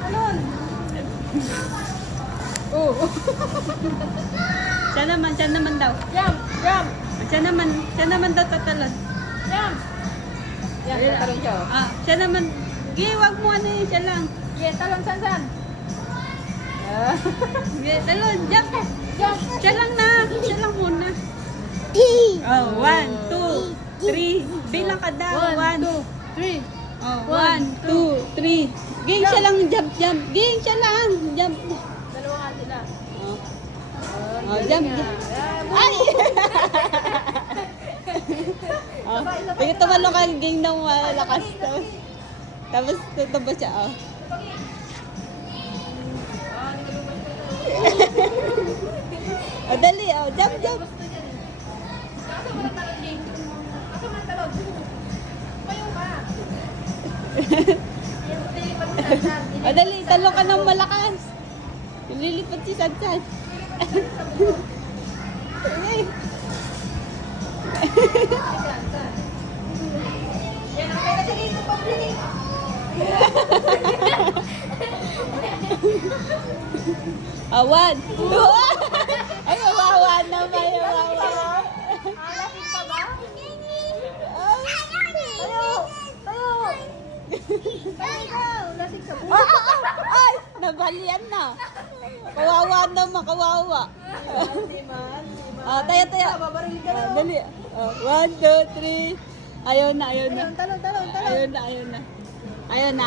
Talon! Oh. Siya naman daw. Jump! Jump! Siya naman daw tatalon. Jump! Yan, tatalon siya. Oh. Ah, siya naman. Sige, wag mo ano yun, siya lang. Sige, talon saan? Sige, talon, jump. Jump! Siya lang na. Siya lang muna. Oh, 1, 2, 3. Bilang ka daw. 1, 2, 3. Oh, 1, 2, 3. Ging siya lang, jump. Ging siya lang, jump. Dalawa nga sila. Oh, oh jump. Ay! Oh, sige, tumalo ka, ging na malakas. Tapos tutubo siya, oh. Oh, dali, oh, jump. Oh, dali, talo ka ng malakas. Lilipat si Sansan. Okay. Ah, 1, 2. Ay, wawa naman, wawa. Alapin pa ba? Tayo! Lasing ka po. Ay, nabalian na. Kawawa naman, kawawa. Ah, tayo. Babaril ka na. Dali. 1, 2, 3. Ayaw na. Talon. Ayaw na. Ayaw na.